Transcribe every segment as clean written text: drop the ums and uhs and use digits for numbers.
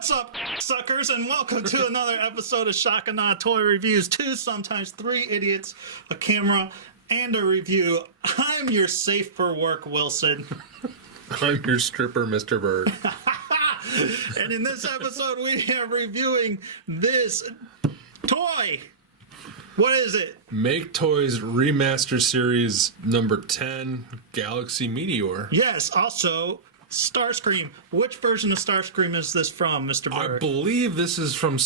What's up, suckers, and welcome to another episode of Shock and Awe Toy Reviews. 2, sometimes 3 idiots, a camera, and a review. I'm your safe for work, Wilson. I'm your stripper, Mr. Bird. And in this episode, we are reviewing this toy. What is it? MakeToys Remaster Series number 10, Galaxy Meteor. Yes, also Starscream. Which version of Starscream is this from, Mr. Bird? I believe this is from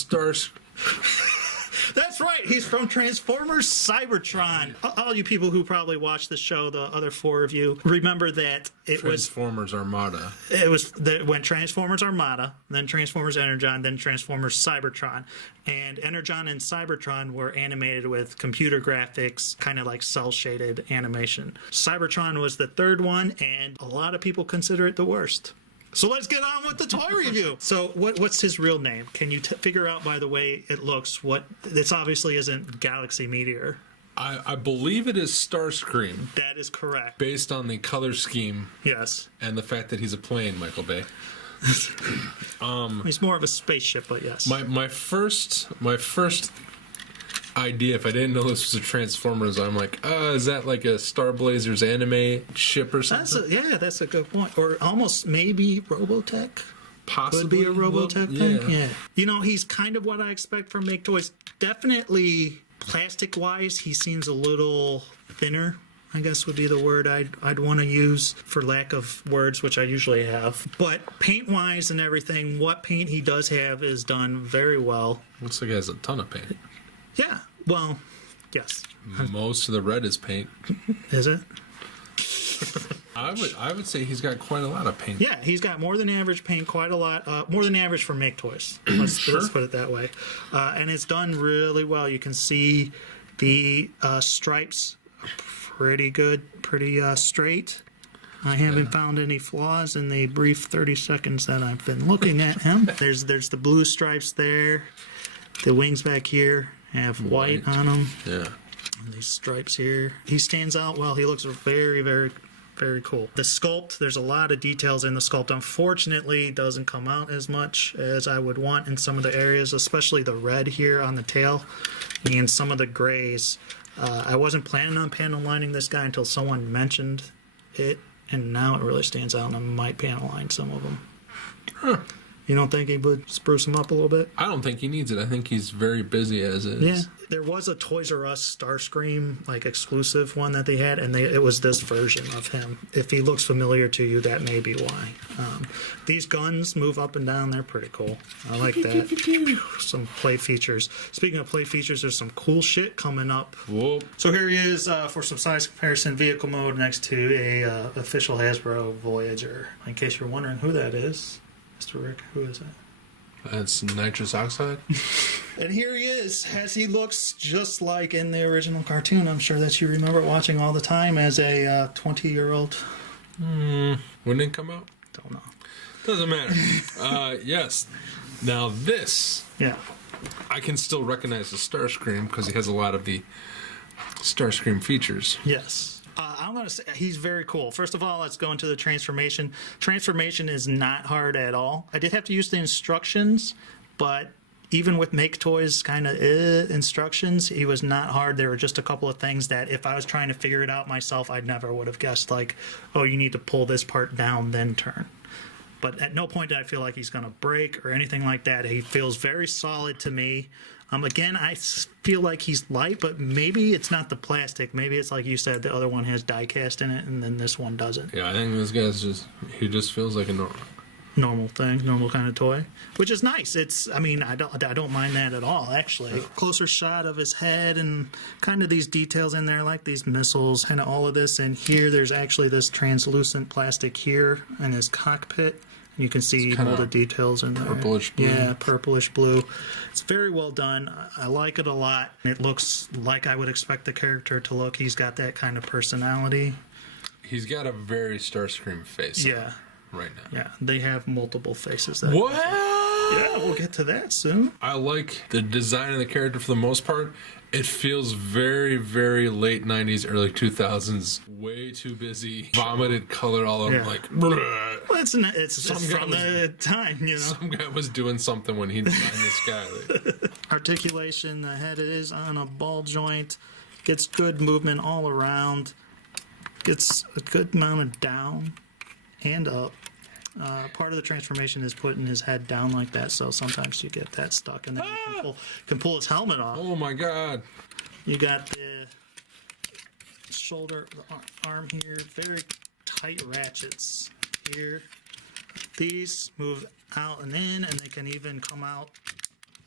That's right. He's from Transformers Cybertron. All you people who probably watched the show, the other 4 of you, remember that Transformers Armada. It went Transformers Armada, then Transformers Energon, then Transformers Cybertron. And Energon and Cybertron were animated with computer graphics, kind of like cel-shaded animation. Cybertron was the 3rd one, and a lot of people consider it the worst. So let's get on with the toy review. So what's his real name? Can you figure out by the way it looks what this obviously isn't Galaxy Meteor? I believe it is Starscream. That is correct. Based on the color scheme. Yes. And the fact that he's a plane, Michael Bay. He's more of a spaceship, but yes. My first idea, if I didn't know this was a Transformers, I'm like, is that like a Star Blazers anime ship or something? That's a good point. Or almost maybe Robotech. Possibly. Could be a Robotech thing. Yeah. You know, he's kind of what I expect from MakeToys. Definitely plastic-wise, he seems a little thinner, I guess would be the word I'd want to use for lack of words, which I usually have. But paint-wise and everything, what paint he does have is done very well. Looks like he has a ton of paint. Yeah, well, yes. Most of the red is paint. Is it? I would say he's got quite a lot of paint. Yeah, he's got more than average paint, quite a lot, more than average for MakeToys. Let's put it that way. And it's done really well. You can see the stripes are pretty good, pretty straight. I haven't found any flaws in the brief 30 seconds that I've been looking at him. There's the blue stripes there. The wings back here have white on them. Yeah. And these stripes here. He stands out well. He looks very, very, very cool. The sculpt, there's a lot of details in the sculpt. Unfortunately, it doesn't come out as much as I would want in some of the areas, especially the red here on the tail and some of the grays. I wasn't planning on panel lining this guy until someone mentioned it, and now it really stands out, and I might panel line some of them. Huh. You don't think he would spruce him up a little bit? I don't think he needs it. I think he's very busy as is. Yeah. There was a Toys R Us Starscream exclusive one that they had, and it was this version of him. If he looks familiar to you, that may be why. These guns move up and down. They're pretty cool. I like that. Some play features. Speaking of play features, there's some cool shit coming up. Whoa. So here he is for some size comparison. Vehicle mode next to a official Hasbro Voyager. In case you're wondering who that is. Mr. Rick, who is that? That's nitrous oxide. And here he is, as he looks just like in the original cartoon. I'm sure that you remember watching all the time as a 20-year-old. When did it come out? Don't know. Doesn't matter. Yes. Now this, Yeah. I can still recognize the Starscream because he has a lot of the Starscream features. Yes. I'm going to say he's very cool. First of all, let's go into the transformation. Transformation is not hard at all. I did have to use the instructions, but even with MakeToys kind of instructions, he was not hard. There were just a couple of things that if I was trying to figure it out myself, I never would have guessed, like, oh, you need to pull this part down, then turn. But at no point did I feel like he's going to break or anything like that. He feels very solid to me. Again, I feel like he's light, but maybe it's not the plastic. Maybe it's like you said, the other one has die cast in it, and then this one doesn't. Yeah, I think this guy's he just feels like a normal thing, normal kind of toy, which is nice. I don't mind that at all, actually. Closer shot of his head and kind of these details in there, like these missiles, kind of all of this. And here, there's actually this translucent plastic here in his cockpit. You can see all the details in there. Purplish blue. Yeah, purplish blue. It's very well done. I like it a lot. It looks like I would expect the character to look. He's got that kind of personality. He's got a very Starscream face. Yeah. Right now. Yeah, they have multiple faces. What? Yeah, we'll get to that soon. I like the design of the character for the most part. It feels very, very late 90s, early 2000s. Way too busy. Vomited color all over. Yeah. Like, Well, it's from the time, you know. some guy was doing something when he designed this guy. Articulation, the head is on a ball joint. Gets good movement all around. Gets a good amount of down and up. Part of the transformation is putting his head down like that, so sometimes you get that stuck, and then you can pull his helmet off. Oh my god. You got the shoulder, the arm here, very tight ratchets here. These move out and in, and they can even come out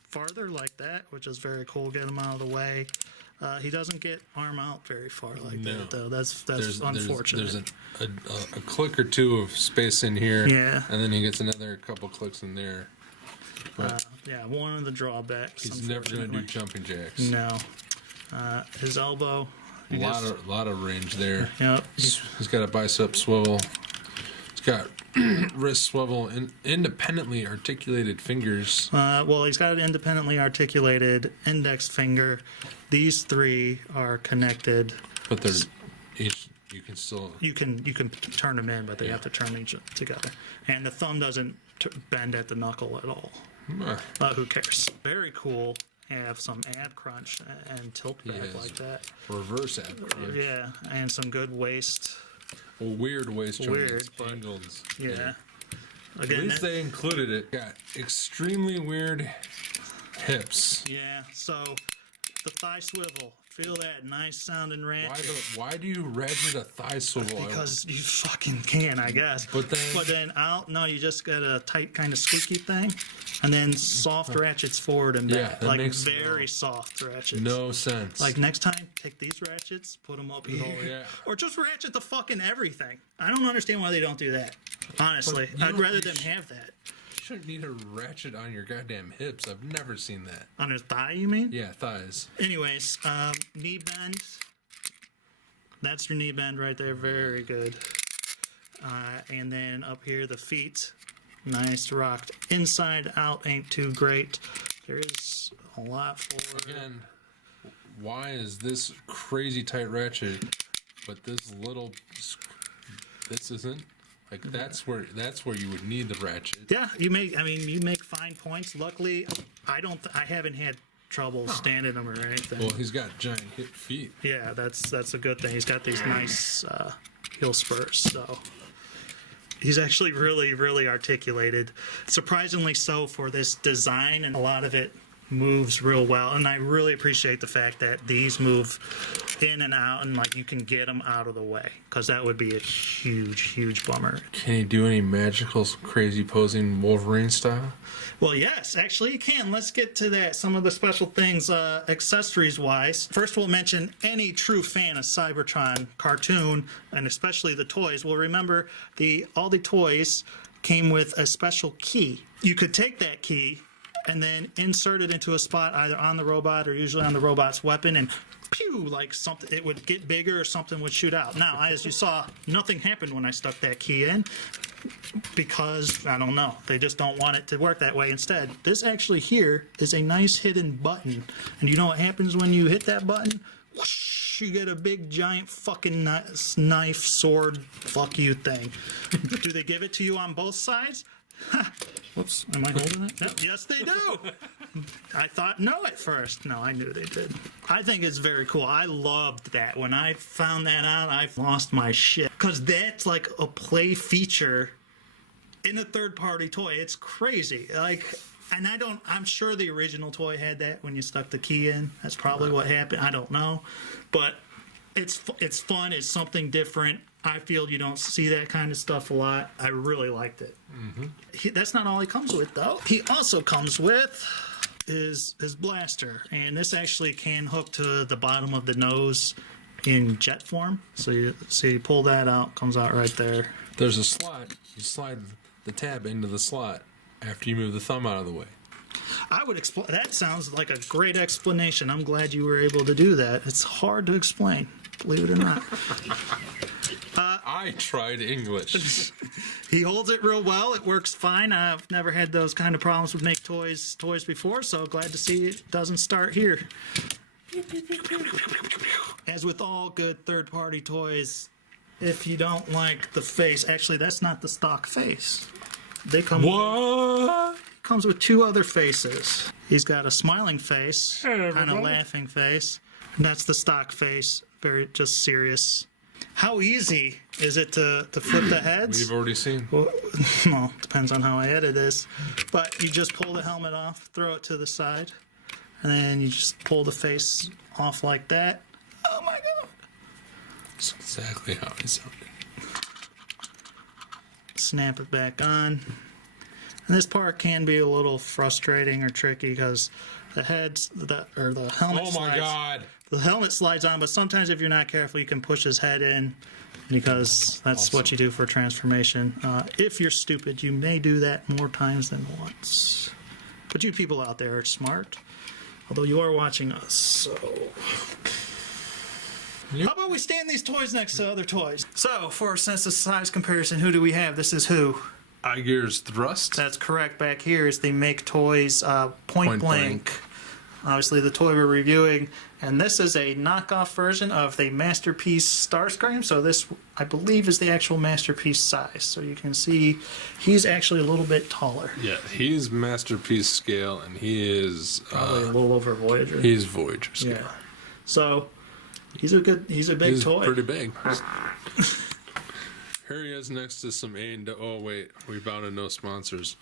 farther like that, which is very cool. Get them out of the way. He doesn't get arm out very far like that, though. That's unfortunate. There's a click or two of space in here, Yeah. and then he gets another couple clicks in there. But Yeah, one of the drawbacks. he's never going to do jumping jacks. No. His elbow. A lot of range there. Yep. He's got a bicep swivel. He's got wrist swivel and independently articulated fingers. Well, he's got an independently articulated index finger. These three are connected. But they're each, you can still. You can turn them in, but they have to turn each together. And the thumb doesn't bend at the knuckle at all. Who cares? Very cool. Have some ab crunch and tilt back like that. Reverse ab crunch. Yeah, and some good waist. A weird waist joint. Weird, but Angled. Yeah. At Again, least they included it. Got extremely weird hips. yeah. So the thigh swivel. Feel that nice sounding ratchet. Why do you ratchet a thigh swivel? Because you fucking can, I guess. But then out, no, you just got a tight kind of squeaky thing, and then soft ratchets forward and back, that like makes very soft ratchets. no sense. Like next time, take these ratchets, put them up here, or just ratchet the fucking everything. I don't understand why they don't do that. Honestly, I'd rather them have that. You shouldn't need a ratchet on your goddamn hips. I've never seen that. On his thigh, you mean? Yeah, thighs. Anyways, knee bend. That's your knee bend right there. Very good. And then up here, the feet. Nice rocked. Inside out ain't too great. There is a lot for... Again, why is this crazy tight ratchet, but this little... This isn't? Like, that's where you would need the ratchet. Yeah, you make fine points. Luckily, I haven't had trouble standing them or anything. Well, he's got giant hip feet. Yeah, that's a good thing. He's got these nice heel spurs, so he's actually really, really articulated. Surprisingly so for this design, and a lot of it moves real well. And I really appreciate the fact that these move in and out, and like you can get them out of the way, because that would be a huge, huge bummer. Can he do any magical, crazy posing Wolverine style? Well, yes, actually you can. Let's get to that. Some of the special things, accessories-wise. First, we'll mention any true fan of Cybertron cartoon, and especially the toys, will remember all the toys came with a special key. You could take that key and then insert it into a spot either on the robot or usually on the robot's weapon, and pew, like something, it would get bigger or something would shoot out. Now, as you saw, nothing happened when I stuck that key in, because, I don't know, they just don't want it to work that way. Instead, this actually here is a nice hidden button, and you know what happens when you hit that button? Whoosh, you get a big giant fucking knife, sword, fuck you thing. Do they give it to you on both sides? Whoops, am I holding it? No, yes, they do. I thought no at first. No, I knew they did. I think it's very cool. I loved that. When I found that out, I lost my shit. Because that's like a play feature in a third-party toy. It's crazy. Like, and I'm sure the original toy had that when you stuck the key in. That's probably what happened. I don't know. But it's fun. It's something different. I feel you don't see that kind of stuff a lot. I really liked it. Mm-hmm. That's not all he comes with, though. He also comes with his blaster, and this actually can hook to the bottom of the nose in jet form. So you pull that out, comes out right there. There's a slot. You slide the tab into the slot after you move the thumb out of the way. I would explain. That sounds like a great explanation. I'm glad you were able to do that. It's hard to explain, believe it or not. I tried English. He holds it real well. It works fine. I've never had those kind of problems with MakeToys toys before, so glad to see it doesn't start here. As with all good third-party toys, if you don't like the face, actually that's not the stock face. They come What? comes with two other faces. He's got a smiling face, Hey, kind of everybody. laughing face, and that's the stock face, very just serious. How easy is it to flip the heads? We've already seen. Well, depends on how I edit this. But you just pull the helmet off, throw it to the side, and then you just pull the face off like that. Oh my god! That's exactly how it sounded. Snap it back on. And this part can be a little frustrating or tricky because the helmet Oh my slides. god. The helmet slides on, but sometimes if you're not careful, you can push his head in because that's what you do for transformation. If you're stupid, you may do that more times than once. But you people out there are smart, although you are watching us, so... How about we stand these toys next to other toys? So, for a sense of size comparison, who do we have? This is who? Iger's thrust. That's correct. Back here is the MakeToys Point Blank. Obviously, the toy we're reviewing. And this is a knockoff version of the Masterpiece Starscream. So this, I believe, is the actual Masterpiece size. So you can see he's actually a little bit taller. Yeah, he's masterpiece scale, and he is Probably a little over Voyager. he's Voyager scale. Yeah. So he's a big He's toy. pretty big. Here he is next to some oh wait, we bound to no sponsors.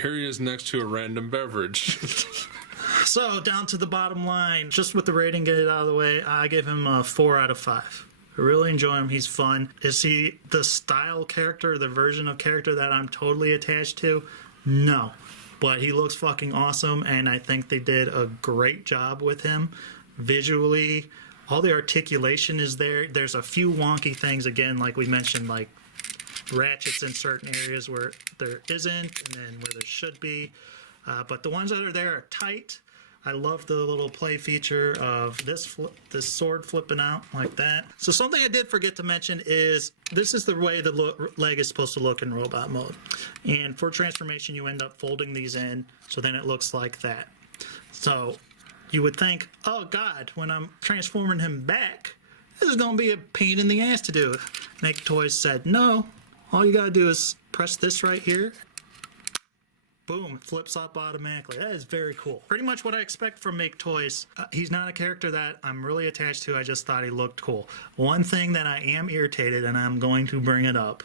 Here he is next to a random beverage. So down to the bottom line, just with the rating, get it out of the way, I give him a 4 out of 5. I really enjoy him. He's fun. Is he the style character, the version of character that I'm totally attached to? No. But he looks fucking awesome, and I think they did a great job with him. Visually, all the articulation is there. There's a few wonky things, again, like we mentioned, like ratchets in certain areas where there isn't, and then where there should be. But the ones that are there are tight. I love the little play feature of this sword flipping out like that. So something I did forget to mention is this is the way the leg is supposed to look in robot mode. And for transformation, you end up folding these in, so then it looks like that. So you would think, oh God, when I'm transforming him back, this is going to be a pain in the ass to do. MakeToys said, no, all you got to do is press this right here. Boom, it flips up automatically. That is very cool. Pretty much what I expect from MakeToys. He's not a character that I'm really attached to. I just thought he looked cool. One thing that I am irritated, and I'm going to bring it up,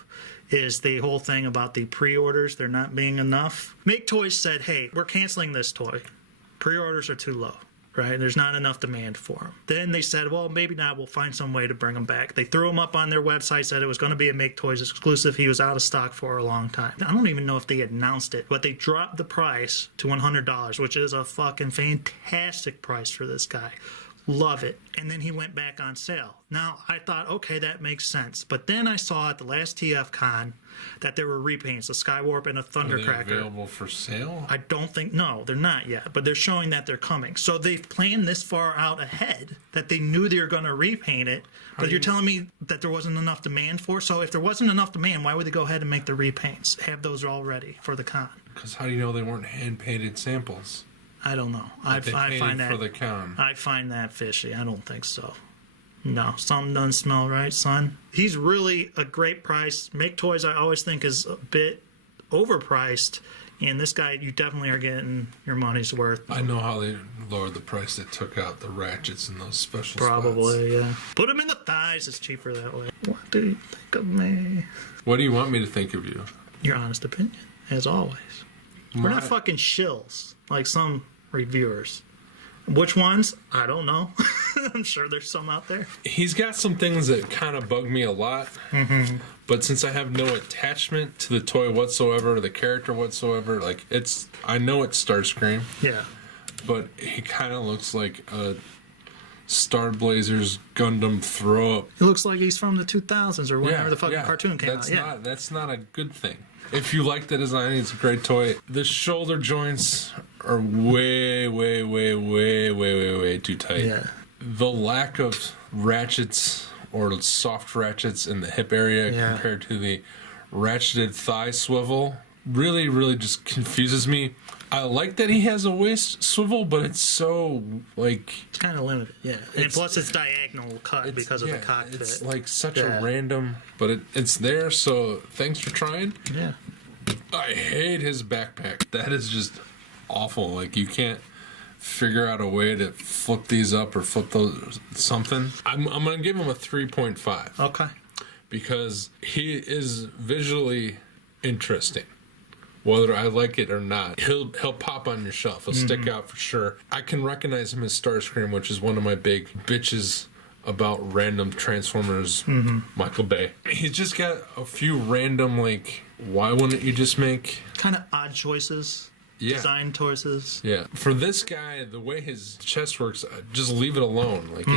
is the whole thing about the pre-orders. There not being enough. MakeToys said, hey, we're canceling this toy. Pre-orders are too low. Right? There's not enough demand for them. Then they said, well, maybe not. We'll find some way to bring them back. They threw him up on their website, said it was going to be a MakeToys exclusive. He was out of stock for a long time. I don't even know if they announced it, but they dropped the price to $100, which is a fucking fantastic price for this guy. Love it. And then he went back on sale. Now, I thought, okay, that makes sense. But then I saw at the last TFCon that there were repaints, a Skywarp and a Are they Thundercracker. available for sale? I don't think, no, they're not yet, but they're showing that they're coming. So they've planned this far out ahead that they knew they were going to repaint it, but you're telling me that there wasn't enough demand for it? So if there wasn't enough demand, why would they go ahead and make the repaints? Have those all ready for the con? Because how do you know they weren't hand-painted samples? I don't know. I They find painted that for the con. I find that fishy. I don't think so. No, something doesn't smell right, son. He's really a great price. MakeToys, I always think, is a bit overpriced. And this guy, you definitely are getting your money's worth. I know how they lowered the price. They took out the ratchets and those special spots. Probably, yeah. Put him in the thighs. It's cheaper that way. What do you think of me? What do you want me to think of you? Your honest opinion, as always. We're not fucking shills like some reviewers. Which ones? I don't know. I'm sure there's some out there. He's got some things that kind of bug me a lot. Mm-hmm. But since I have no attachment to the toy whatsoever, or the character whatsoever, like I know it's Starscream. Yeah. But he kind of looks like a Star Blazers Gundam throw up. It looks like he's from the 2000s or whenever the fucking cartoon came out. Yeah. That's not a good thing. If you like the design, it's a great toy. The shoulder joints are way too tight. Yeah. The lack of ratchets or soft ratchets in the hip area compared to the ratcheted thigh swivel. Really, really just confuses me. I like that he has a waist swivel, but it's so, like... It's kind of limited, yeah. And plus it's diagonal cut because of the cockpit. It's like such a random... But it's there, so thanks for trying. Yeah. I hate his backpack. That is just awful. Like, you can't figure out a way to flip these up or flip those... something. I'm going to give him a 3.5. Okay. Because he is visually interesting. Whether I like it or not, he'll pop on your shelf. He'll stick out for sure. I can recognize him as Starscream, which is one of my big bitches about random Transformers, Michael Bay. He's just got a few random, like, why wouldn't you just make... Kind of odd choices. Yeah. Design choices. Yeah. For this guy, the way his chest works, just leave it alone. Like,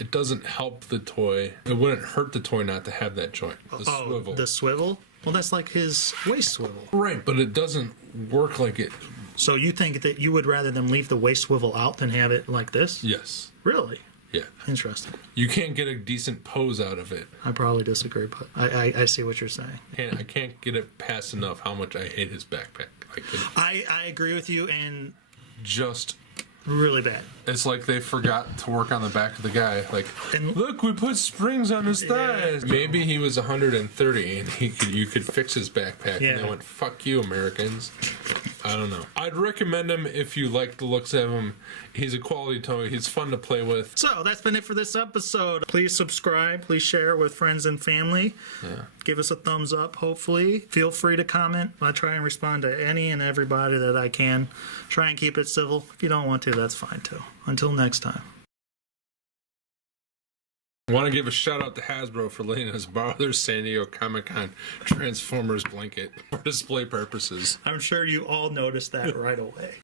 it doesn't help the toy. It wouldn't hurt the toy not to have that joint. The swivel. The swivel? Well, that's like his waist swivel. Right, but it doesn't work like it. So you think that you would rather them leave the waist swivel out than have it like this? Yes. Really? Yeah. Interesting. You can't get a decent pose out of it. I probably disagree, but I see what you're saying. I can't get it past enough how much I hate his backpack. I agree with you, and just really bad. It's like they forgot to work on the back of the guy. Like, And look, we put springs on his thighs. Maybe he was 130 and you could fix his backpack. Yeah. And they went, fuck you, Americans. I don't know. I'd recommend him if you like the looks of him. He's a quality toy. He's fun to play with. So that's been it for this episode. Please subscribe. Please share with friends and family. Yeah. Give us a thumbs up, hopefully. Feel free to comment. I try and respond to any and everybody that I can. Try and keep it civil. If you don't want to, that's fine too. Until next time. I want to give a shout out to Hasbro for letting us borrow their San Diego Comic-Con Transformers blanket for display purposes. I'm sure you all noticed that right away.